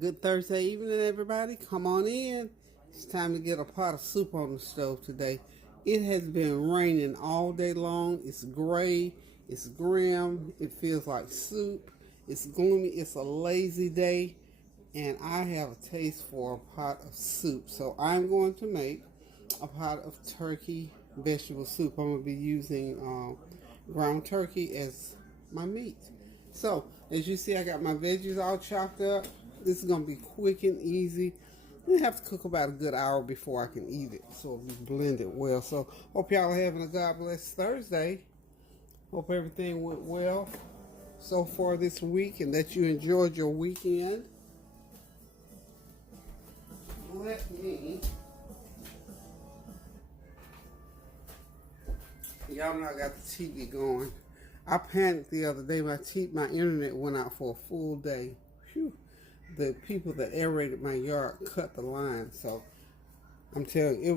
Good Thursday evening, everybody. Come on in. It's time to get a pot of soup on the stove today. It has been raining all day long. It's gray. It's grim. It feels like soup. It's gloomy. It's a lazy day. And I have a taste for a pot of soup. So I'm going to make a pot of turkey vegetable soup. I'm going to be using ground turkey as my meat. So, as you see, I got my veggies all chopped up. This is going to be quick and easy. I have to cook about a good hour before I can eat it, so it'll be blended well. So, hope y'all are having a God bless Thursday. Hope everything went well so far this week and that you enjoyed your weekend. Let me... Y'all know I got the TV going. I panicked the other day. My internet went out for a full day. Whew. The people that aerated my yard cut the line. So I'm telling you, it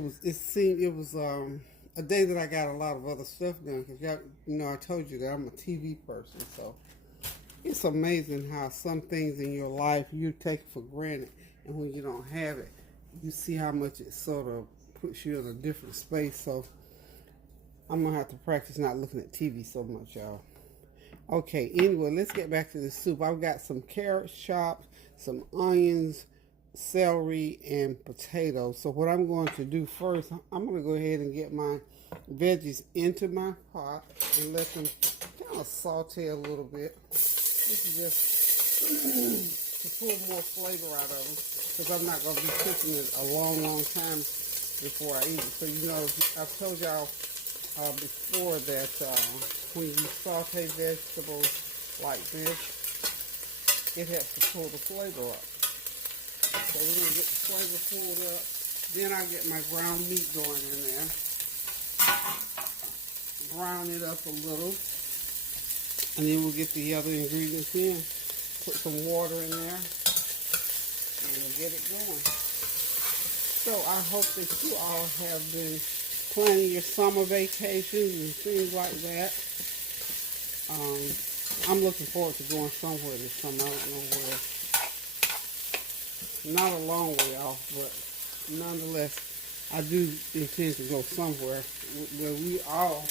was a day that I got a lot of other stuff done. Because y'all, I told you that I'm a TV person. So it's amazing how some things in your life you take for granted, and when you don't have it, you see how much it sort of puts you in a different space. So I'm going to have to practice not looking at TV so much, y'all. Okay, anyway, let's get back to the soup. I've got some carrots chopped, some onions, celery, and potatoes. So what I'm going to do first, I'm going to go ahead and get my veggies into my pot and let them kind of saute a little bit. This is just to pull more flavor out of them, because I'm not going to be cooking it a long, long time before I eat it. So, I've told y'all before that when you saute vegetables like this, it helps to pull the flavor up. So we're going to get the flavor pulled up. Then I get my ground meat going in there. Brown it up a little. And then we'll get the other ingredients in. Put some water in there. And we'll get it going. So I hope that you all have been planning your summer vacations and things like that. I'm looking forward to going somewhere this summer. I don't know where. Not a long way off, but nonetheless, I do intend to go somewhere where we all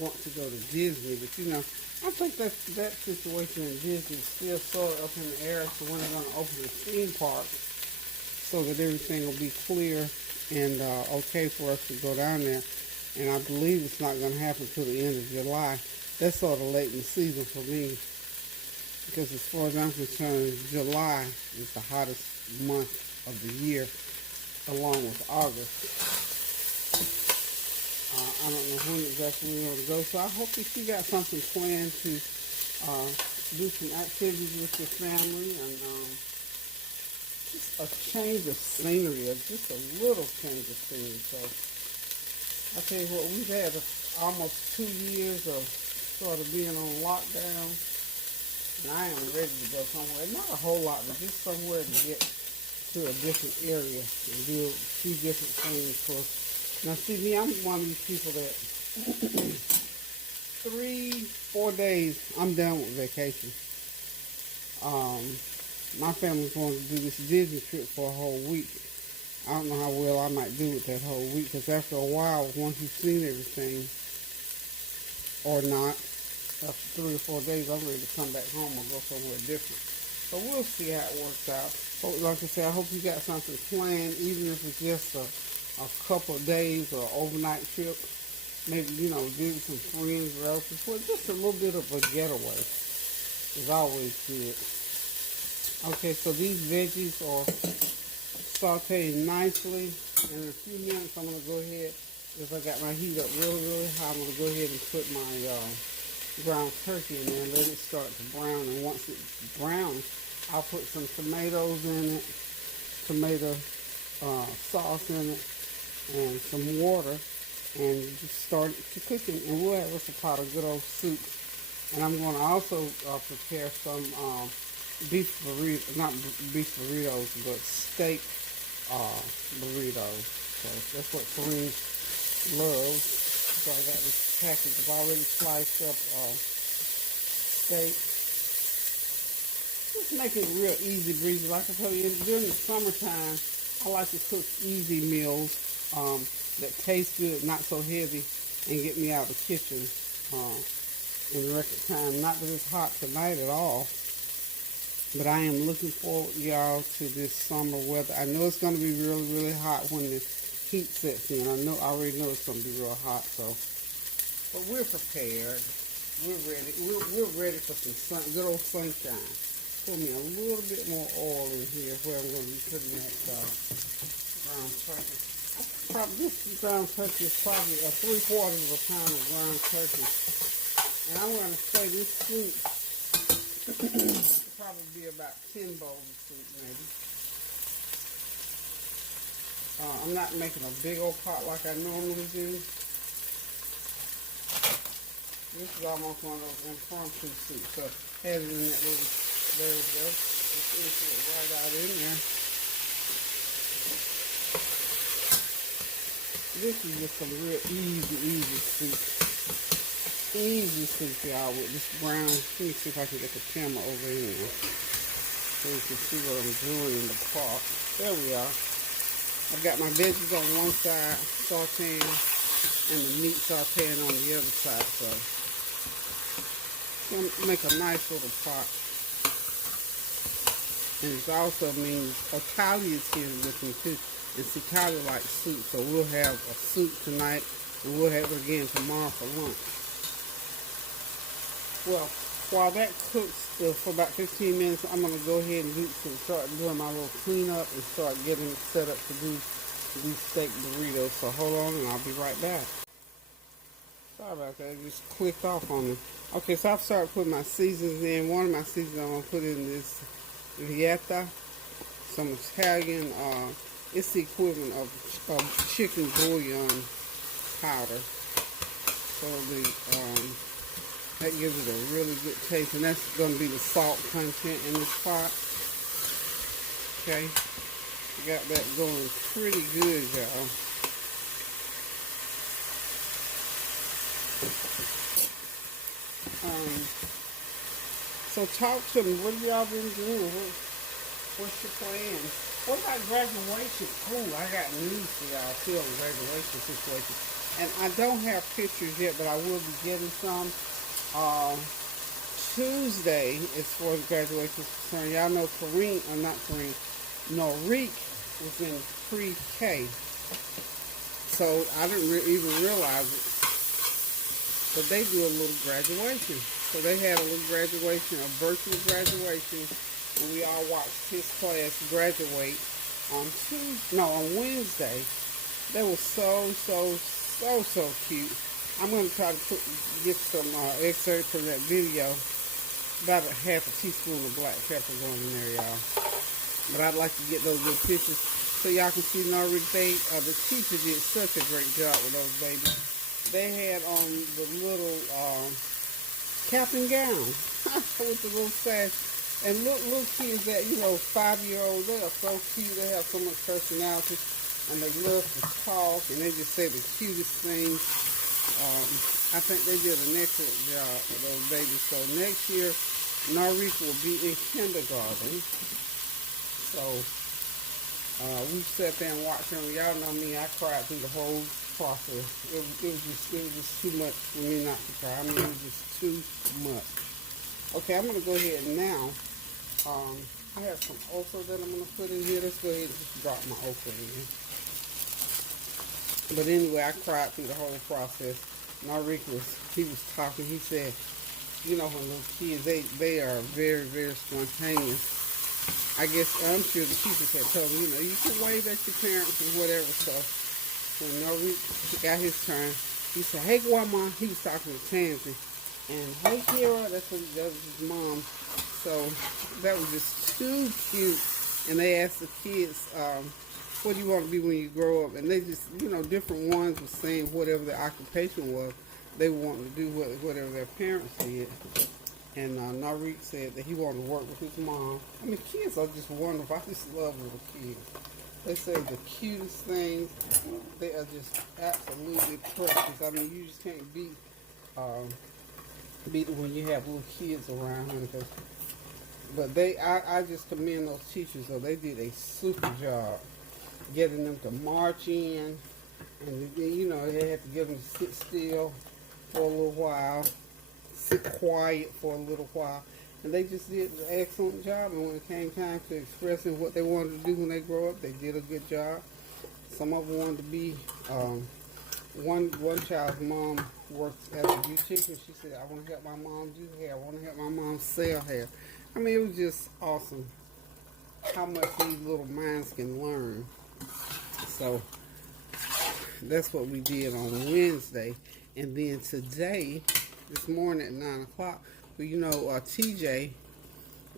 want to go to Disney. But I think that situation in Disney is still sort of up in the air to when they're going to open the theme park, so that everything will be clear and okay for us to go down there. And I believe it's not going to happen until the end of July. That's sort of late in the season for me, because as far as I'm concerned, July is the hottest month of the year, along with August. I don't know when exactly we're going to go, so I hope that you got something planned to do some activities with your family, and just a change of scenery, just a little change of scenery. So I tell you what, we've had almost 2 years of sort of being on lockdown, and I am ready to go somewhere. Not a whole lot, but just somewhere to get to a different area and do a few different things. Now see me, I'm one of these people that 3-4 days, I'm done with vacation. My family's wanting to do this Disney trip for a whole week. I don't know how well I might do with that whole week, because after a while, once you've seen everything, or not, after 3 or 4 days, I'm ready to come back home or go somewhere different. So we'll see how it works out. But like I said, I hope you got something planned, even if it's just a couple of days or overnight trip. Maybe, visit some friends, relatives, for just a little bit of a getaway. It's always good. Okay, so these veggies are sauteed nicely. In a few minutes, I'm going to go ahead, if I got my heat up really, really high, I'm going to go ahead and put my ground turkey in there and let it start to brown. And once it's brown, I'll put some tomatoes in it, tomato sauce in it, and some water, and just start to cooking. And we'll have us a pot of good old soup. And I'm going to also prepare some beef burritos, not beef burritos, but steak burritos. So that's what Kareem loves. So I got this package of already sliced up steak. Just make it real easy breezy. Like I told you, during the summertime, I like to cook easy meals that taste good, not so heavy, and get me out of the kitchen in record time. Not that it's hot tonight at all, but I am looking forward, y'all, to this summer weather. I know it's going to be really, really hot when the heat sets in. I already know it's going to be real hot, so. But we're prepared. We're ready. We're ready for some good old sunshine. Pour me a little bit more oil in here where I'm going to be putting that ground turkey. This ground turkey is probably 3/4 of a pound of ground turkey. And I'm going to say this soup will probably be about 10 bowls of soup, maybe. I'm not making a big old pot like I normally do. This is almost one of those impromptu soups. So, had it in that little, there we go. Just empty it right out in there. This is just some real easy soup. Easy soup, y'all, with this brown. Let me see if I can get the camera over in there so you can see what I'm doing in the pot. There we are. I've got my veggies on one side, sauteing, and the meat sauteing on the other side, so. It's going to make a nice little pot. And it also means Italia's here with me too. And see, Talia likes soup, so we'll have a soup tonight, and we'll have it again tomorrow for lunch. Well, while that cooks for about 15 minutes, I'm going to go ahead and start doing my little cleanup and start getting it set up to do these steak burritos. So hold on, and I'll be right back. Sorry about that, it just clicked off on me. Okay, so I've started putting my seasonings in. One of my seasonings I'm going to put in this Rietta, some Italian, it's the equivalent of chicken bouillon powder. So that gives it a really good taste, and that's going to be the salt content in this pot. Okay, got that going pretty good, y'all. So talk to me. What have y'all been doing? What's your plan? What about graduation? Oh, I got news for y'all too on the graduation situation. And I don't have pictures yet, but I will be getting some. Tuesday, as far as graduation is concerned, y'all know Nurritos was in pre-K. So I didn't even realize it. But they do a little graduation. So they had a little graduation, a virtual graduation, and we all watched his class graduate on Wednesday. They were so cute. I'm going to try to get some excerpt from that video. About a half a teaspoon of black pepper going in there, y'all. But I'd like to get those little pictures so y'all can see Nurritos. The teacher did such a great job with those babies. They had on the little cap and gown with the little sash. And little kids that, 5-year-olds, they are so cute. They have so much personality. And they love to talk. And they just say the cutest things. I think they did an excellent job with those babies. So next year, Nurritos will be in kindergarten. So we sat there and watched them. Y'all know me, I cried through the whole process. It was just too much for me not to cry. I mean, it was just too much. Okay, I'm going to go ahead now. I have some okra that I'm going to put in here. Let's go ahead and just drop my okra in here. But anyway, I cried through the whole process. Nurritos, he was talking. He said, when little kids, they are very, very spontaneous. I guess, I'm sure the teachers had told him, you can wave at your parents and whatever. So when Nurritos got his turn, he said, hey, Grandma. He was talking to Tansy. And hey, Kira, that was his mom. So that was just too cute. And they asked the kids, what do you want to be when you grow up? And they just, different ones were saying whatever their occupation was. They wanted to do whatever their parents did. And Nurritos said that he wanted to work with his mom. I mean, kids are just wonderful. I just love little kids. They say the cutest things. They are just absolutely precious. I mean, you just can't beat when you have little kids around, because But I just commend those teachers, though. They did a super job getting them to march in. And, you know, they had to get them to sit still for a little while, sit quiet for a little while. And they just did an excellent job. And when it came time to expressing what they wanted to do when they grow up, they did a good job. Some of them wanted to be, one child's mom works as a beautician. She said, I want to help my mom do hair. I want to help my mom sell hair. I mean, it was just awesome how much these little minds can learn. So that's what we did on Wednesday. And then today, this morning at 9 o'clock, well, you know, TJ,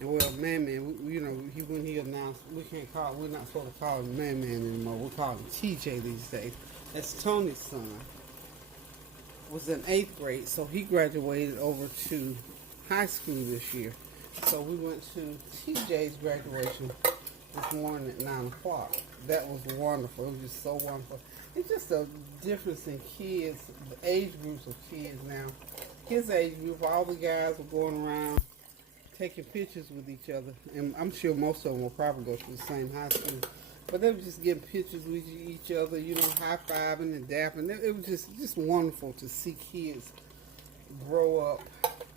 and well, Man, you know, when he announced, we're not supposed to call him Man anymore. We're calling him TJ these days. That's Tony's son. Was in 8th grade, so he graduated over to high school this year. So we went to TJ's graduation this morning at 9 o'clock. That was wonderful. It was just so wonderful. It's just a difference in kids, the age groups of kids now. His age group, all the guys were going around taking pictures with each other. And I'm sure most of them will probably go to the same high school. But they were just getting pictures with each other, you know, high-fiving and dapping. It was just wonderful to see kids grow up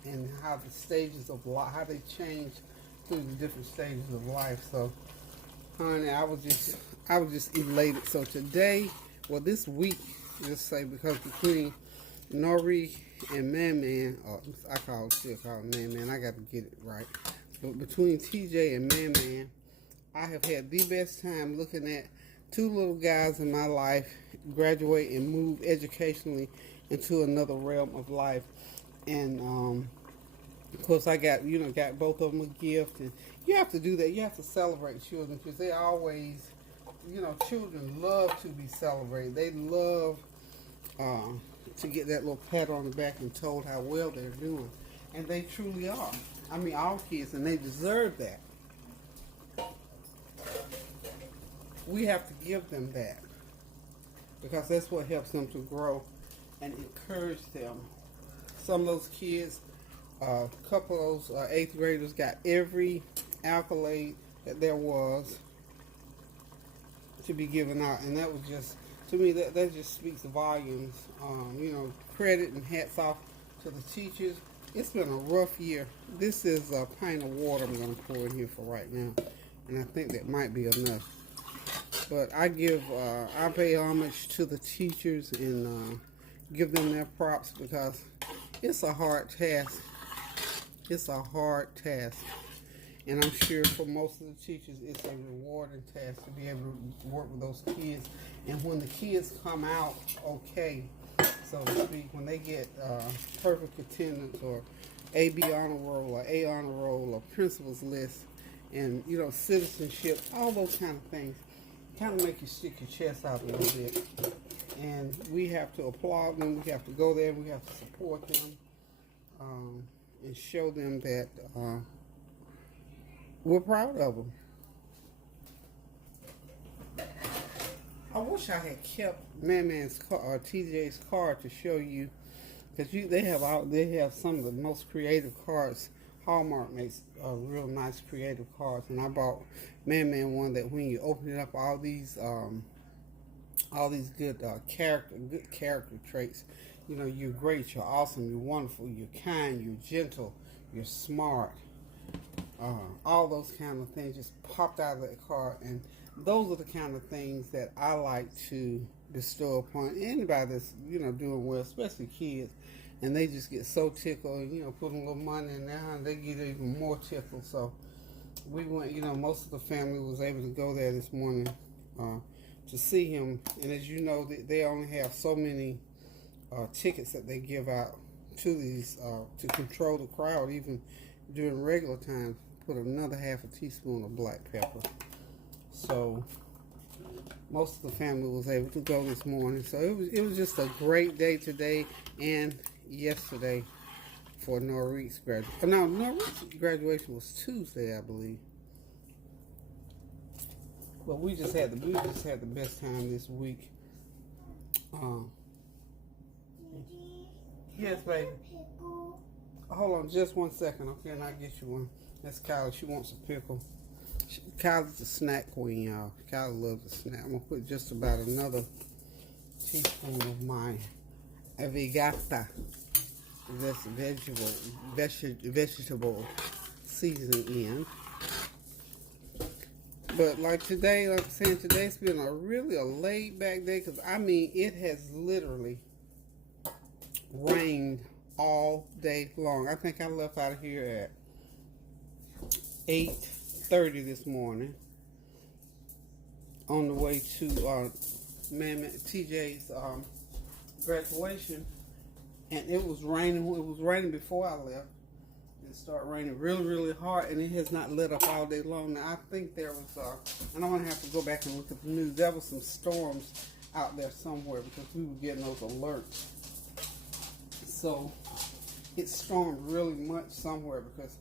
and how the stages of life, how they change through the different stages of life. So, honey, I was just elated. So today, well, this week, just say, because between Nori and Man, or I still call him Man, I got to get it right. But between TJ and Man, I have had the best time looking at two little guys in my life graduate and move educationally into another realm of life. And of course, I got both of them a gift, and you have to do that. You have to celebrate children because they always, you know, children love to be celebrated. They love to get that little pat on the back and told how well they're doing, and they truly are. I mean, all kids, and they deserve that. We have to give them that because that's what helps them to grow and encourage them. Some of those kids, a couple of those 8th graders got every accolade that there was to be given out, and that was just, to me, that just speaks volumes. You know, credit and hats off to the teachers. It's been a rough year. This is a pint of water I'm going to pour in here for right now, and I think that might be enough. But I pay homage to the teachers and give them their props because it's a hard task. It's a hard task. And I'm sure for most of the teachers, it's a rewarding task to be able to work with those kids. And when the kids come out okay, so to speak, when they get perfect attendance or AB honor roll or A honor roll or principal's list and, you know, citizenship, all those kind of things, kind of make you stick your chest out a little bit. And we have to applaud them. We have to go there. We have to support them and show them that we're proud of them. I wish I had kept Man's car or TJ's card to show you, because they have some of the most creative cards. Hallmark makes real nice creative cards, and I bought Man one that when you open it up, all these good character traits. You know, you're great, you're awesome, you're wonderful, you're kind, you're gentle, you're smart. All those kind of things just popped out of that card, and those are the kind of things that I like to bestow upon anybody that's, you know, doing well, especially kids. And they just get so tickled, and, you know, put a little money in there, and they get even more tickled. So we went, you know, most of the family was able to go there this morning to see him. And as you know, they only have so many tickets that they give out to these to control the crowd. Even during regular times, put another half a teaspoon of black pepper. So most of the family was able to go this morning. So it was just a great day today and yesterday for Nurritos graduation. No, Nurritos graduation was Tuesday, I believe. But we just had the best time this week. Yes, baby. Oh, hold on just 1 second, okay, and I'll get you one. That's Kylie. She wants a pickle. Kylie's a snack queen, y'all. Kylie loves a snack. I'm going to put just about another teaspoon of my vegata. That's vegetable seasoning in. But like today, like I'm saying, today's been a laid back day, because I mean it has literally rained all day long. I think I left out of here at 8:30 this morning on the way to TJ's graduation, and it was raining. It was raining before I left. It started raining really hard, and it has not let up all day long. Now I think there was and I'm gonna have to go back and look at the news. There was some storms out there somewhere, because we were getting those alerts. So it stormed really much somewhere, because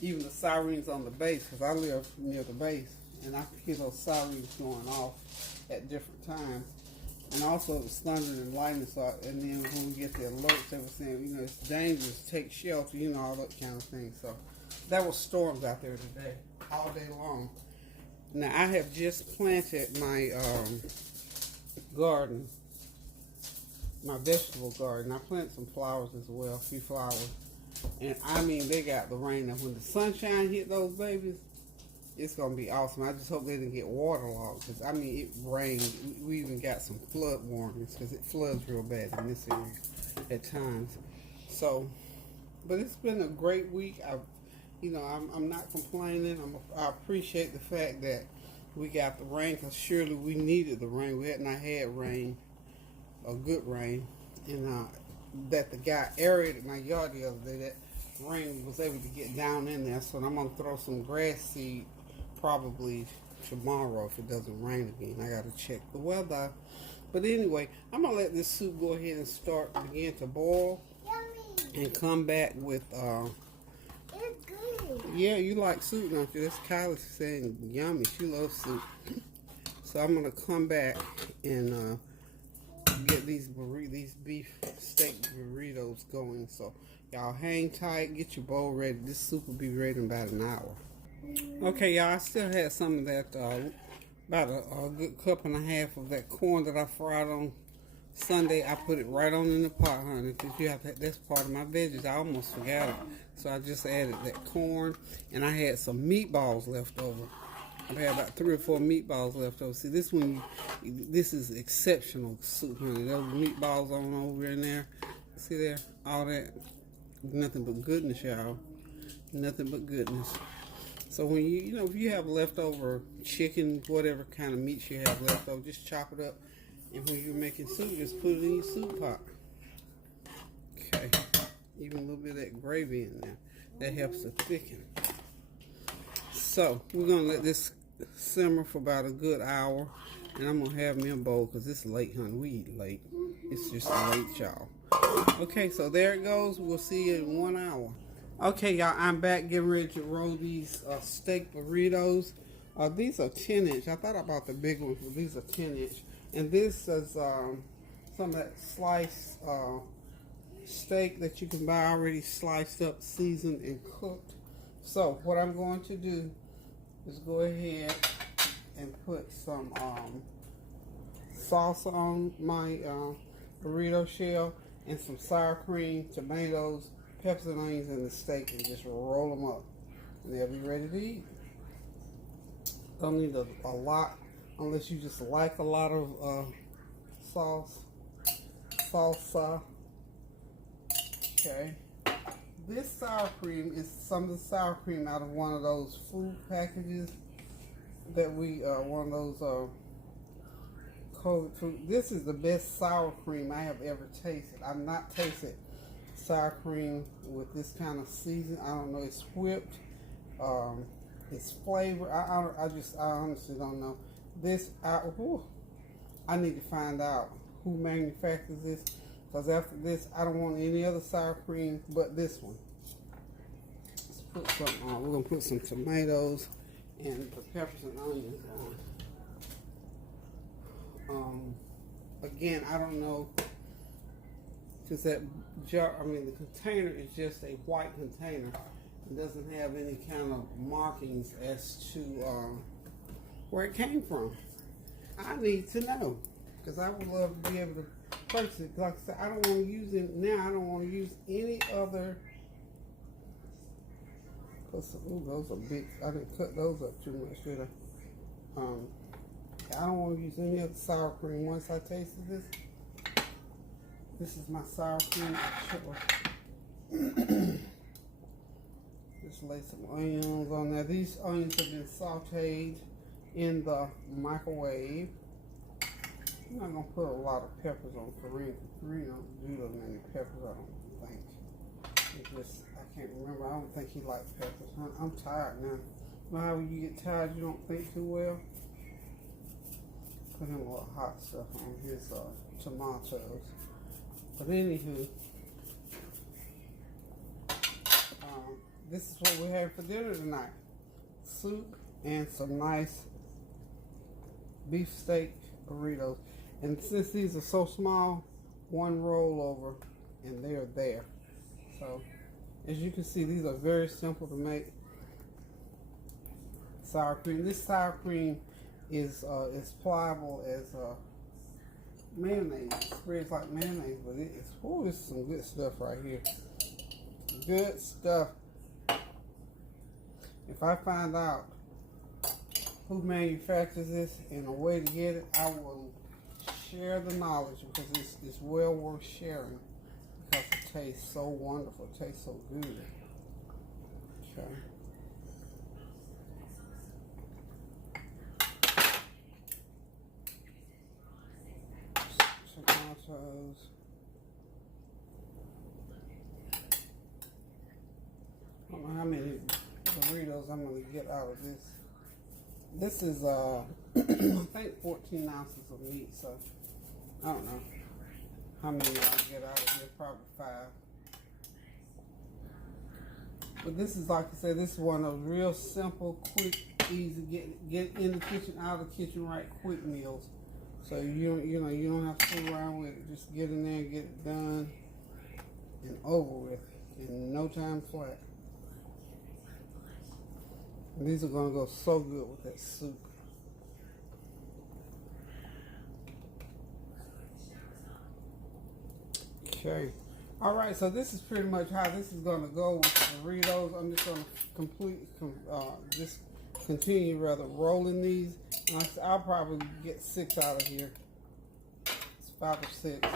even the sirens on the base, because I live near the base, and I hear those sirens going off at different times. And also it was thunder and lightning, and then when we get the alerts, they were saying, you know, it's dangerous, take shelter, you know, all that kind of thing. So there were storms out there today, all day long. Now I have just planted my garden, my vegetable garden. I planted some flowers as well, a few flowers. And I mean, they got the rain. Now when the sunshine hit those babies, it's going to be awesome. I just hope they didn't get waterlogged, because I mean, it rained. We even got some flood warnings, because it floods real bad in this area at times. So, but it's been a great week. I'm not complaining. I appreciate the fact that we got the rain, because surely we needed the rain. We had not had rain, a good rain, and that the guy aerated my yard the other day. That rain was able to get down in there, so I'm gonna throw some grass seed probably tomorrow if it doesn't rain again. I gotta check the weather. But anyway, I'm gonna let this soup go ahead and begin to boil. Yummy. And come back with it's good. Yeah, you like soup, don't you? That's Kylie saying yummy. She loves soup. So I'm gonna come back and get these beef steak burritos going. So y'all hang tight, get your bowl ready. This soup will be ready in about an hour. Okay, y'all, I still had some of that, about a good cup and a half of that corn that I fried on Sunday. I put it right on in the pot, honey. That's part of my veggies. I almost forgot it. So I just added that corn, and I had some meatballs left over. I had about 3 or 4 meatballs left over. See, this is exceptional soup, honey. Those meatballs on over in there. See there? All that. Nothing but goodness, y'all. Nothing but goodness. So when if you have leftover chicken, whatever kind of meats you have left over, just chop it up. And when you're making soup, just put it in your soup pot. Okay. Even a little bit of that gravy in there. That helps to thicken. So we're going to let this simmer for about a good hour. And I'm going to have me a bowl, because it's late, honey. We eat late. It's just late, y'all. Okay, so there it goes. We'll see you in 1 hour. Okay, y'all, I'm back getting ready to roll these steak burritos. These are 10-inch. I thought I bought the big ones, but these are 10-inch. And this is some of that sliced steak that you can buy already sliced up, seasoned, and cooked. So what I'm going to do is go ahead and put some salsa on my burrito shell, and some sour cream, tomatoes, peppers and onions in the steak, and just roll them up, and they'll be ready to eat. Don't need a lot, unless you just like a lot of salsa. Okay. This sour cream is some of the sour cream out of one of those food packages that one of those cold food. This is the best sour cream I have ever tasted. I've not tasted sour cream with this kind of season. I don't know. It's whipped. It's flavor. I honestly don't know. I need to find out who manufactures this, because after this, I don't want any other sour cream but this one. Let's put some on. We're gonna put some tomatoes and the peppers and onions on. Again, I don't know because that jar, the container is just a white container. It doesn't have any kind of markings as to where it came from. I need to know, because I would love to be able to purchase it. Like I said, I don't want to use it now. I don't want to use any other. Ooh, those are big. I didn't cut those up too much, did I? I don't want to use any other sour cream. Once I tasted this, this is my sour cream. Just lay some onions on there. These onions have been sauteed in the microwave. I'm not gonna put a lot of peppers on Korean. Korean don't do that many peppers, I don't think. It just, I can't remember. I don't think he likes peppers. I'm tired now. You know how when you get tired, you don't think too well? Put him a little hot stuff on his tomatoes. But anywho, this is what we have for dinner tonight. Soup and some nice beef steak burritos. And since these are so small, one roll over and they're there. So, as you can see, these are very simple to make. Sour cream. This sour cream is pliable as mayonnaise. It spreads like mayonnaise, but it's some good stuff right here. Good stuff. If I find out who manufactures this and a way to get it, I will share the knowledge, because it's well worth sharing, because it tastes so wonderful. It tastes so good. Okay. Tomatoes. I don't know how many burritos I'm going to get out of this. This is, I think 14 ounces of meat, so I don't know how many I'll get out of here, probably 5. But this is, like I said, this is one of those real simple, quick, easy, get in the kitchen, out of the kitchen right quick meals. So you don't have to fool around with it. Just get in there and get it done and over with in no time flat. And these are going to go so good with that soup. Okay. All right, so this is pretty much how this is going to go with the Burritos. I'm just going to continue rolling these. And I'll probably get 6 out of here. It's 5 or 6.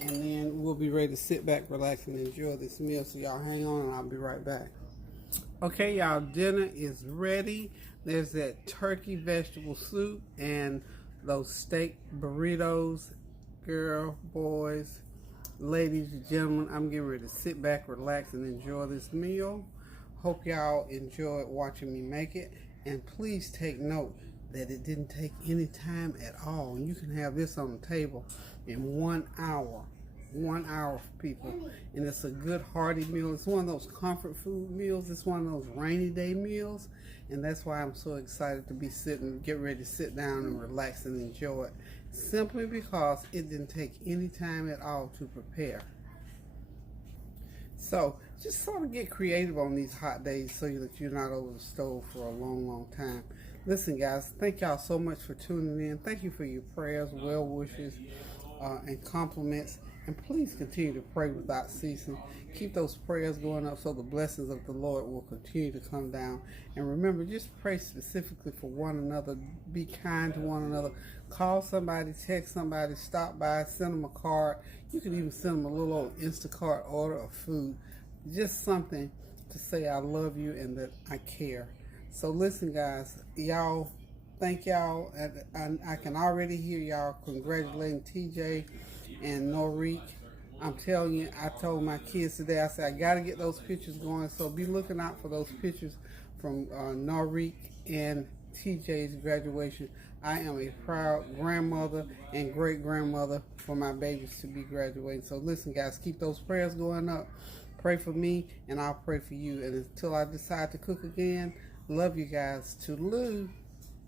And then we'll be ready to sit back, relax, and enjoy this meal. So y'all hang on and I'll be right back. Okay, y'all, dinner is ready. There's that turkey vegetable soup and those steak burritos. Girl, boys, ladies and gentlemen, I'm getting ready to sit back, relax, and enjoy this meal. Hope y'all enjoyed watching me make it. And please take note that it didn't take any time at all. And you can have this on the table in 1 hour. 1 hour for people. And it's a good hearty meal. It's one of those comfort food meals. It's one of those rainy day meals. And that's why I'm so excited to be get ready to sit down and relax and enjoy it. Simply because it didn't take any time at all to prepare. So just sort of get creative on these hot days so that you're not over the stove for a long, long time. Listen, guys, thank y'all so much for tuning in. Thank you for your prayers, well wishes, and compliments. And please continue to pray without ceasing. Keep those prayers going up so the blessings of the Lord will continue to come down. And remember, just pray specifically for one another. Be kind to one another. Call somebody, text somebody, stop by, send them a card. You can even send them a little old Instacart order of food. Just something to say I love you and that I care. So listen, guys, y'all, thank y'all. And I can already hear y'all congratulating TJ and Nurritos. I'm telling you, I told my kids today, I said, I got to get those pictures going. So be looking out for those pictures from Nurritos and TJ's graduation. I am a proud grandmother and great-grandmother for my babies to be graduating. So listen, guys, keep those prayers going up. Pray for me, and I'll pray for you. And until I decide to cook again, love you guys. Toodaloo.